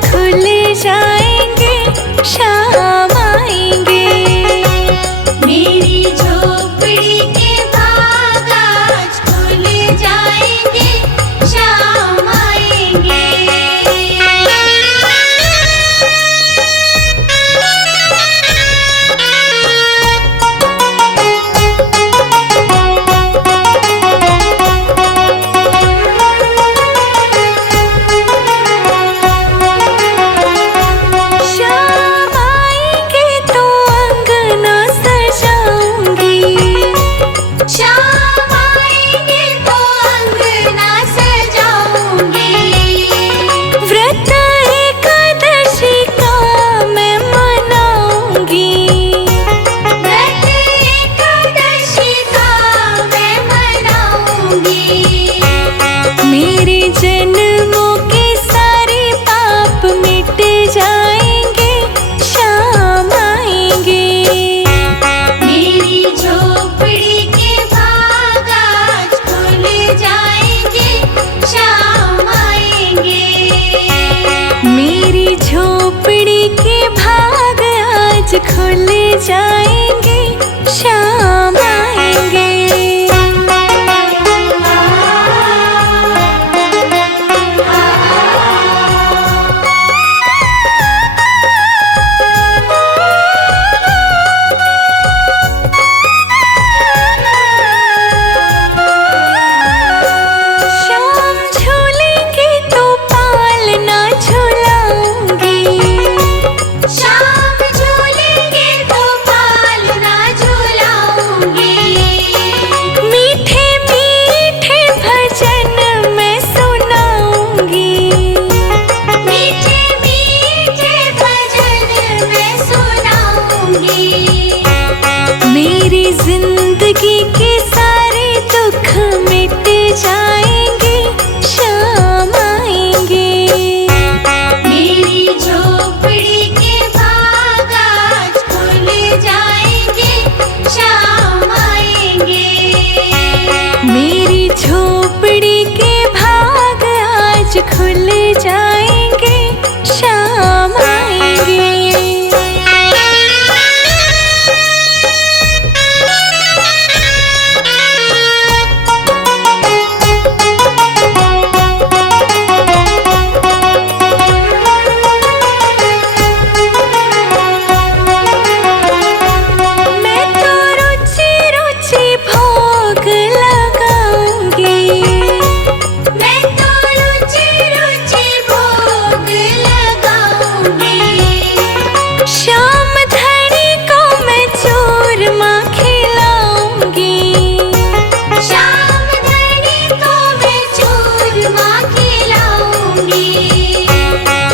खुल जाएंगे, शाम आएंगे। मेरी झोपड़ी के भाग आज खुल जाएंगे, शाम आएंगे। मेरे जन्मों के सारे पाप मिट जाएंगे, शाम आएंगे। मेरी झोपड़ी के भाग आज खुल जाएंगे, शाम आएंगे। मेरी झोपड़ी के भाग आज खुल जाएंगे, शाम आएंगे। मेरी जिंदगी के सारे दुख मिट जाएंगे, शाम आएंगे। मेरी झोपड़ी के भाग आज खुल जाएंगे, शाम आएंगे। मेरी झोपड़ी के भाग आज खुल जाएंगे, शाम आएंगे।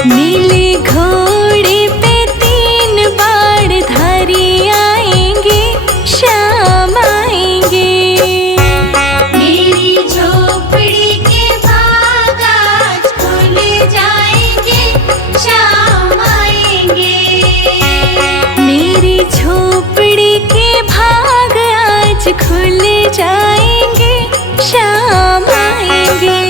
नीले घोड़े पे 3 बाणधारी आएंगे, शाम आएंगे। मेरी झोपड़ी के भाग आज खुल जाएंगे, शाम आएंगे। मेरी झोपड़ी के भाग आज खुल जाएंगे, शाम आएंगे।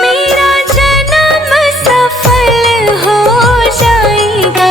मेरा जन्म सफल हो जाएगा।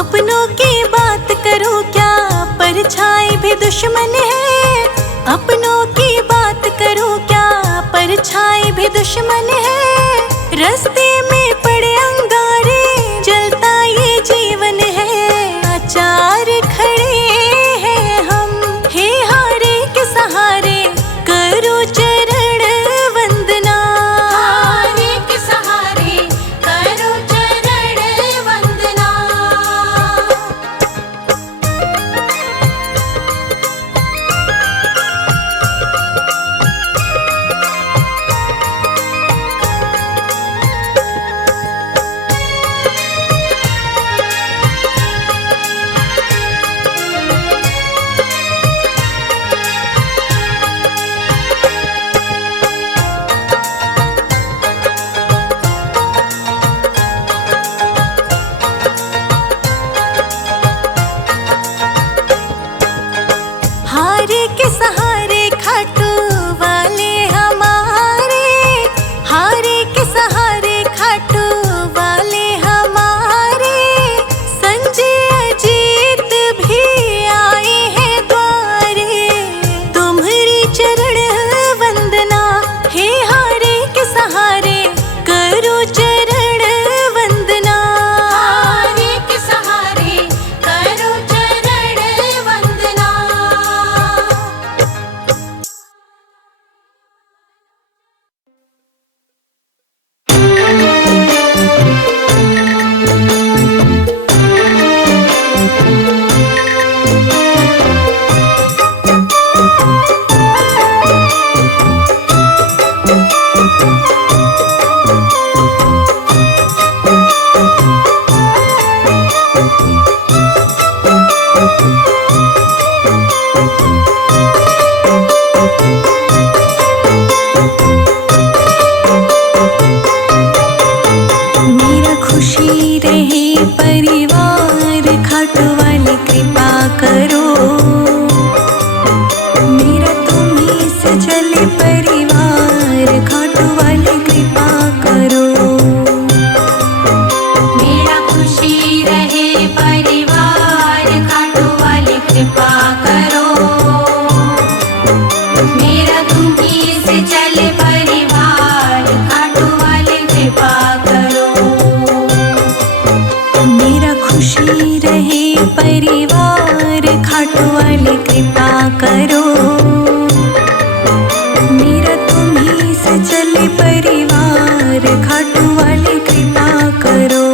अपनों की बात करो क्या, परछाई भी दुश्मन है। अपनों की बात करो क्या, परछाई भी दुश्मन है। रास्ते में पड़े अंगारे, जलता ये जीवन है। आचार खड़े हैं हम, हे हारे के सहारे, करो चरण वंदना। हारे के सहारे करो चरण वंदना। हारे के सहारे खाटू वाले हमारे, हारे के सहारे खाटू वाले हमारे। संजय अजीत भी आए हैं द्वारे, तुम्हारी चरण वंदना। हे हारे के सहारे करो चरण वंदना। हारे के सहारे करो चरण वंदना। मेरा खुशी रहे परिवार, खाटू वाले कृपा करो। मेरा तुम्हीं से चले परिवार, खाटू वाले कृपा करो। मेरा खुशी रहे परिवार, खाटू वाले कृपा करो। मेरा तुम्हीं से चले परिवार, खाटू वाले कृपा करो। मेरा खुशी रहे परिवार, खाटू वाले कृपा करो। मेरा तुम्हीं से चले परिवार, खाटू वाले कृपा करो।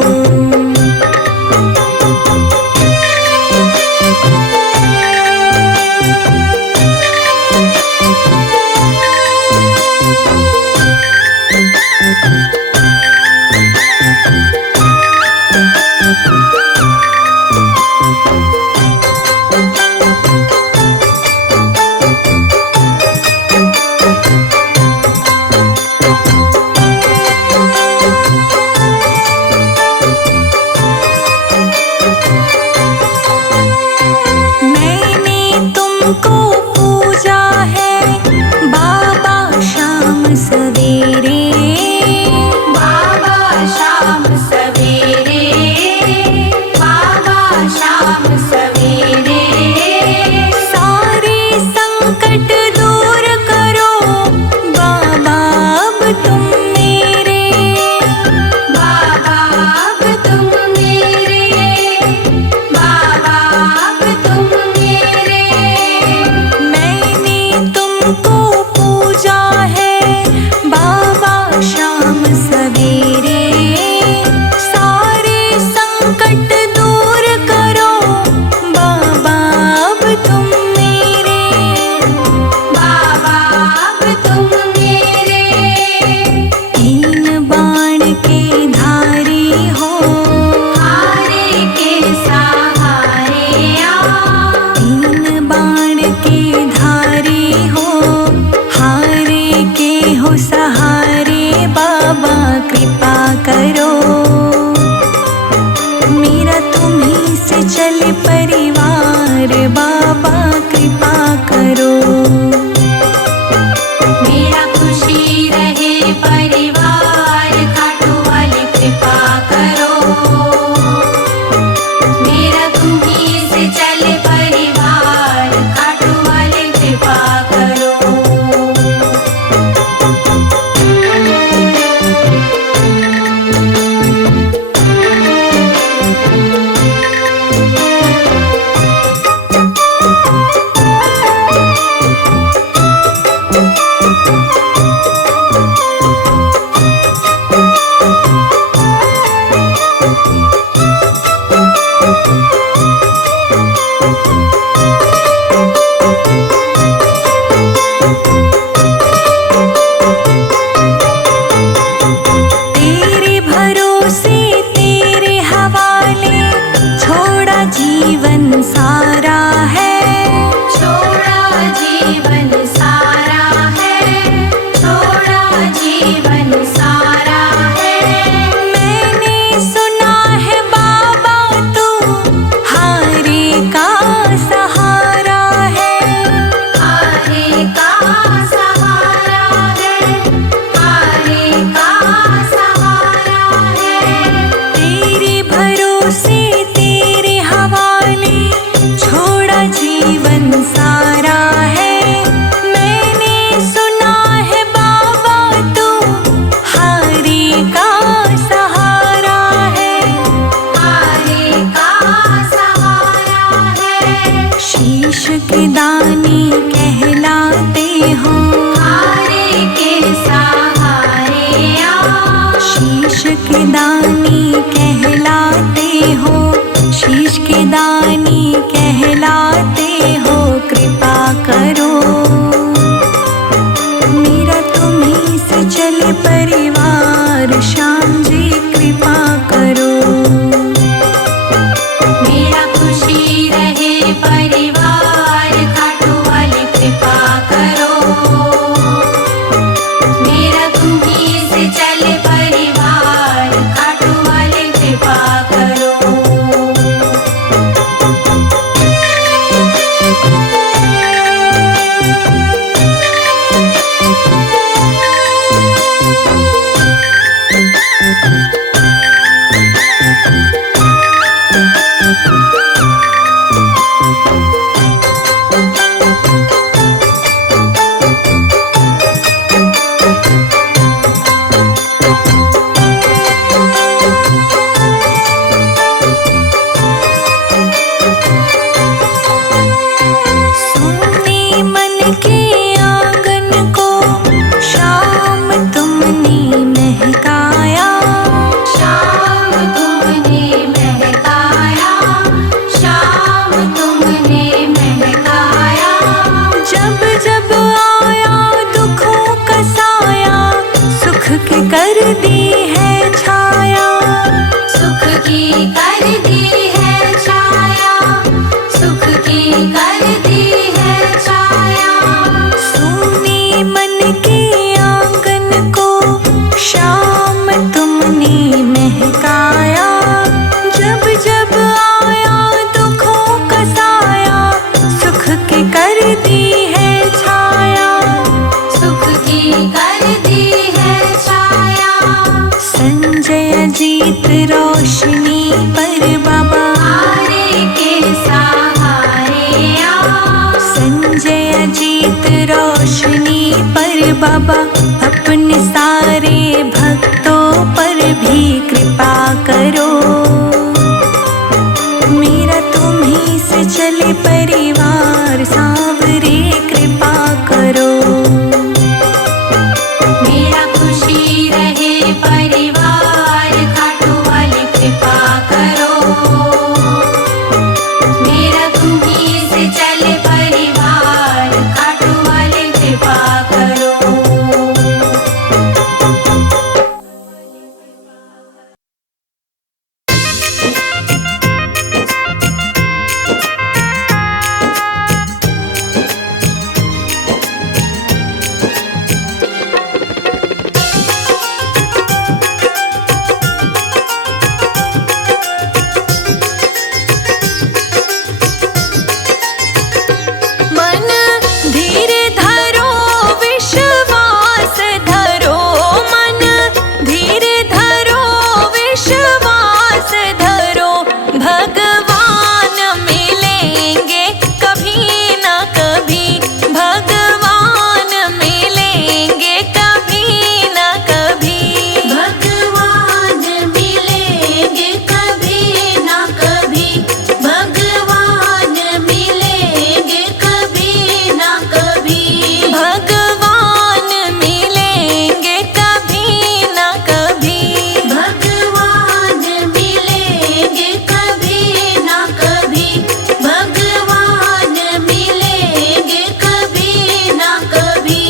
कृपा करो। मेरा तुम्हीं से चले परिवार, सांवरे कृपा करो। मेरा खुशी रहे परिवार, खाटू वाली कृपा करो। मेरा तुम्हीं से चले परिवार, खाटू वाली कृपा करो। मन धीरे धरो, विश्वास धरो। मन धीरे धरो, विश्वास धरो। भगवान मिलेंगे कभी न कभी, भगवान मिलेंगे कभी न कभी। भगवान मिलेंगे कभी ना कभी, भगवान मिलेंगे कभी ना कभी। भगवान मिलेंगे कभी न कभी। भगवान मिलेंगे कभी ना कभी, भगवान मिलेंगे कभी ना कभी।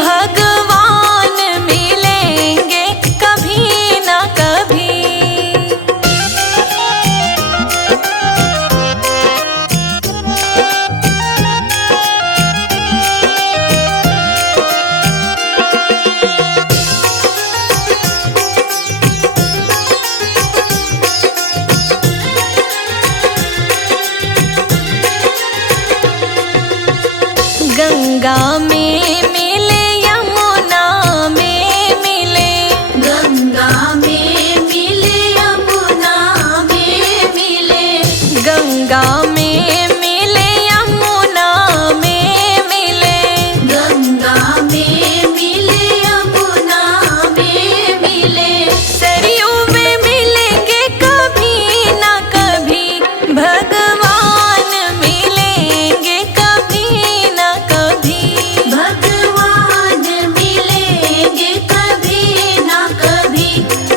भगवान मिलेंगे कभी न कभी। गंगा में मिले, यमुना में मिले। गंगा में मिले, यमुना में मिले। गंगा में मिले, यमुना में मिले। गंगा में मिले, यमुना में मिले। सरयू में मिलेंगे कभी न कभी, भगवान मिलेंगे कभी न कभी। भगवान मिलेंगे कभी ना कभी,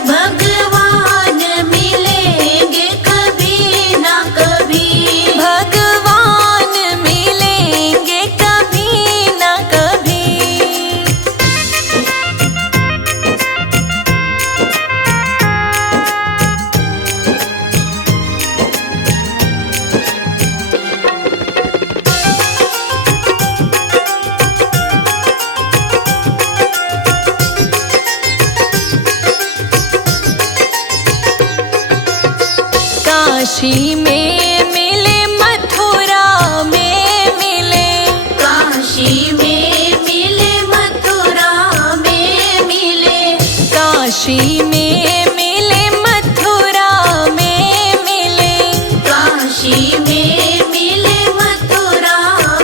भगवान मिलेंगे कभी ना कभी। भगवान मिलेंगे कभी न कभी। काशी में मिले, मथुरा में मिले। काशी में मिले, मथुरा में मिले। काशी में मिले, मथुरा में मिले। काशी में मिले, मथुरा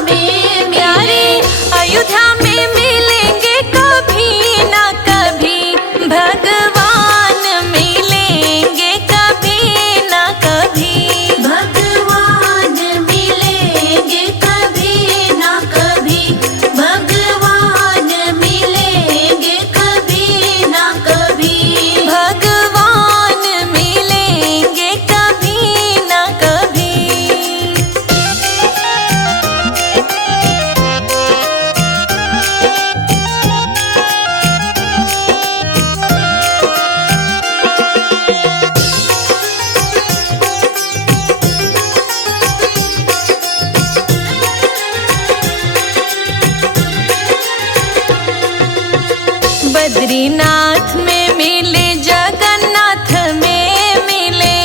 में प्यारे मिले। अयोध्या में मिलेंगे कभी न कभी, भगवान मिलेंगे कभी न कभी। भगवान मिलेंगे कभी ना कभी, भगवान मिलेंगे कभी ना कभी। भगवान मिलेंगे कभी न कभी। बद्रीनाथ में मिले, जगन्नाथ में मिले।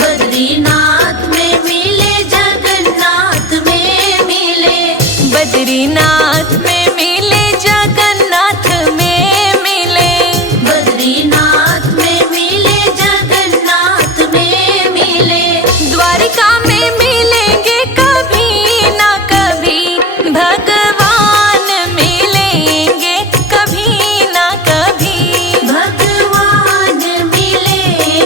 बद्रीनाथ में मिले, जगन्नाथ में मिले। बद्रीनाथ में मिले, जगन्नाथ में मिले। बद्रीनाथ में मिले, जगन्नाथ में मिले। द्वारिका में मिलेंगे कभी न कभी, भगवान मिलेंगे कभी न कभी। भगवान मिलेंगे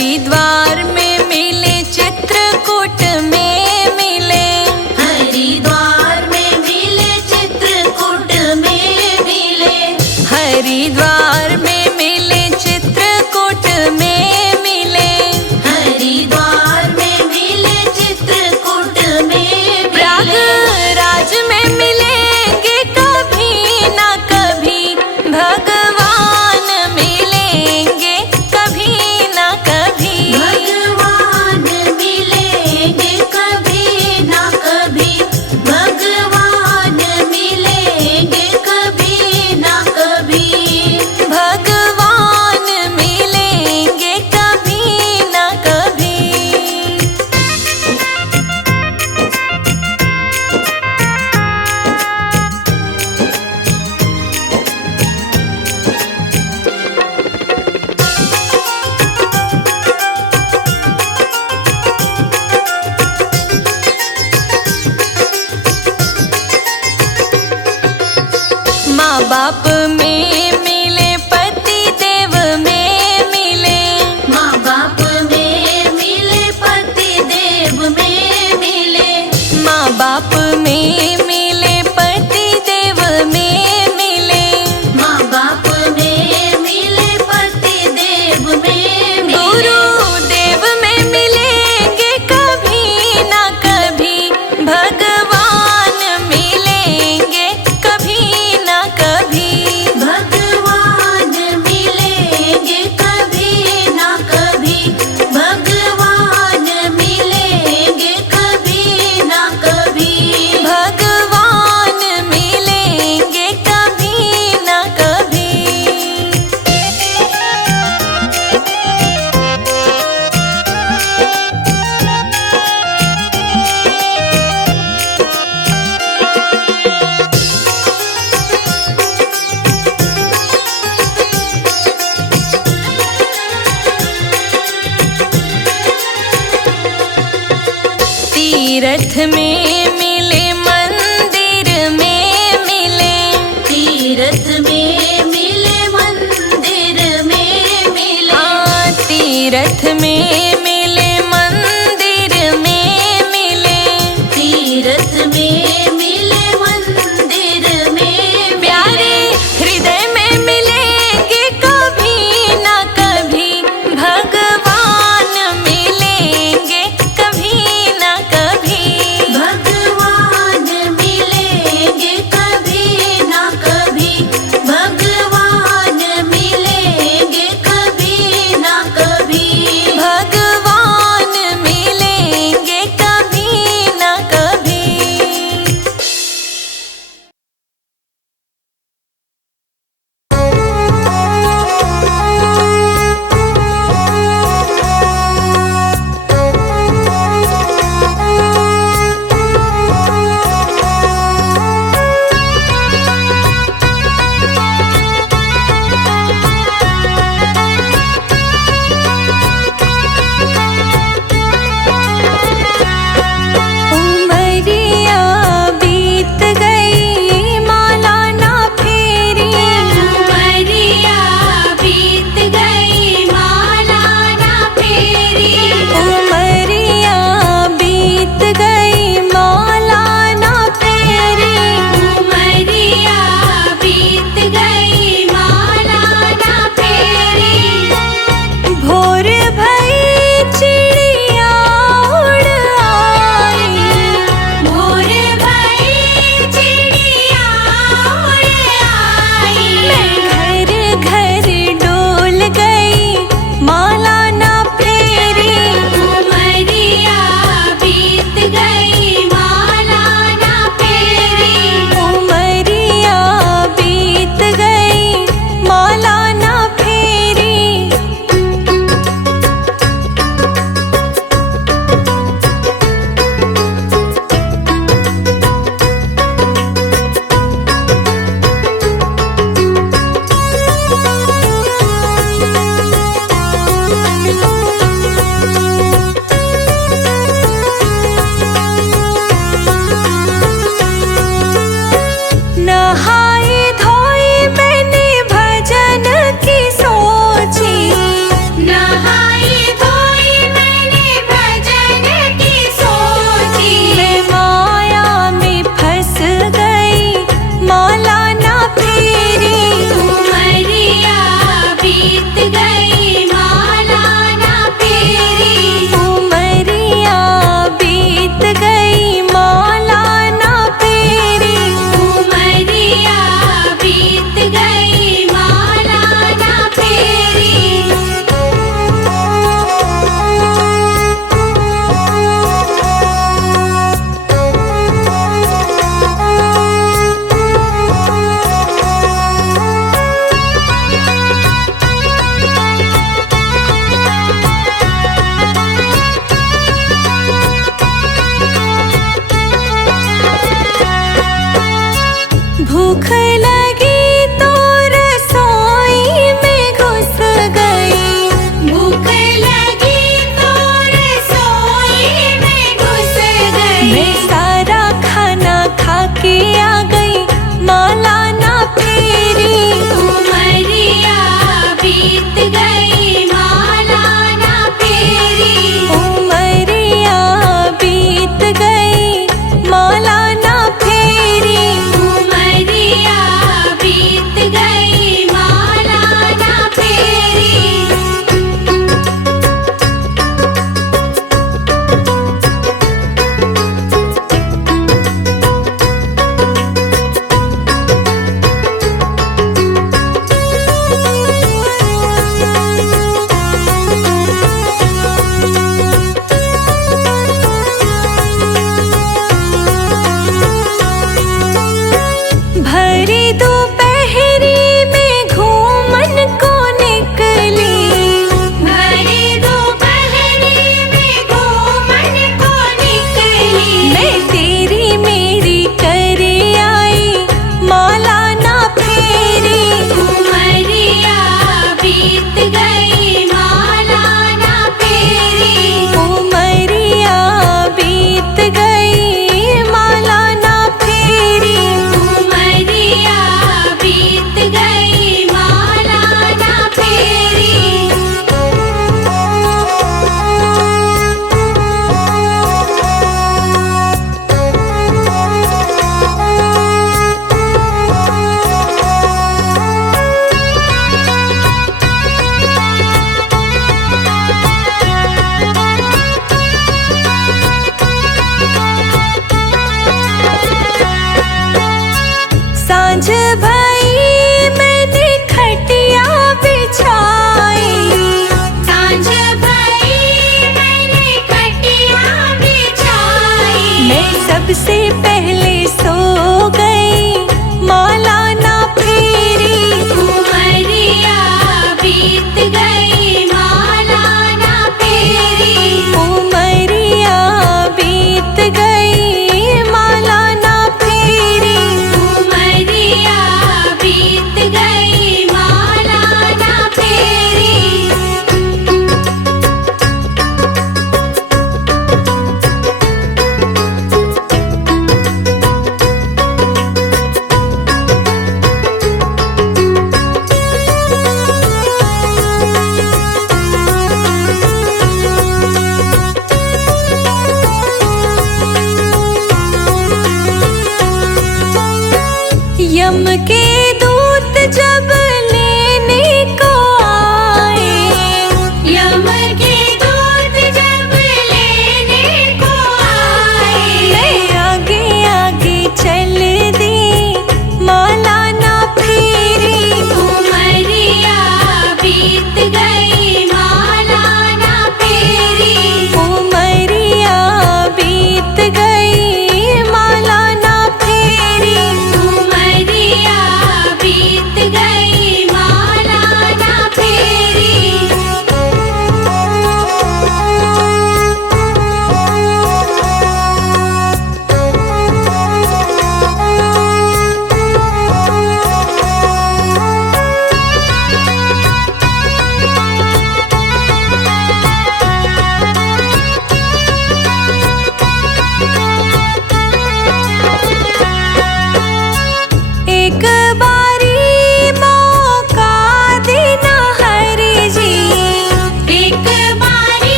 हरिद्वार में मिले चित्रकूट में मिले हरिद्वार में मिले चित्रकूट में मिले हरिद्वार में मिले चित्रकूट में मिले हरिद्वार में मिले चित्रकूट में प्रयागराज में मिलेंगे कभी ना कभी भगवान मिलेंगे कभी ना कभी भगवान मिलेंगे कभी ना कभी भगवान मिलेंगे कभी ना कभी भगवान मिलेंगे कभी ना कभी। माँ बाप में मिले पति देव में मिले माँ बाप में मिले पति देव में मिले माँ बाप में मिले पति देव में मिले माँ बाप में मिले पति देव में मिले गुरु देव में मिलेंगे कभी ना कभी भगवान मिलेंगे कभी ना कभी भगवान मिलेंगे कभी ना कभी भगवान मिलेंगे कभी ना कभी भगवान मिलेंगे कभी ना कभी। तीर्थ में मिले मंदिर में मिले तीर्थ में मिले मंदिर में मिले तीर्थ में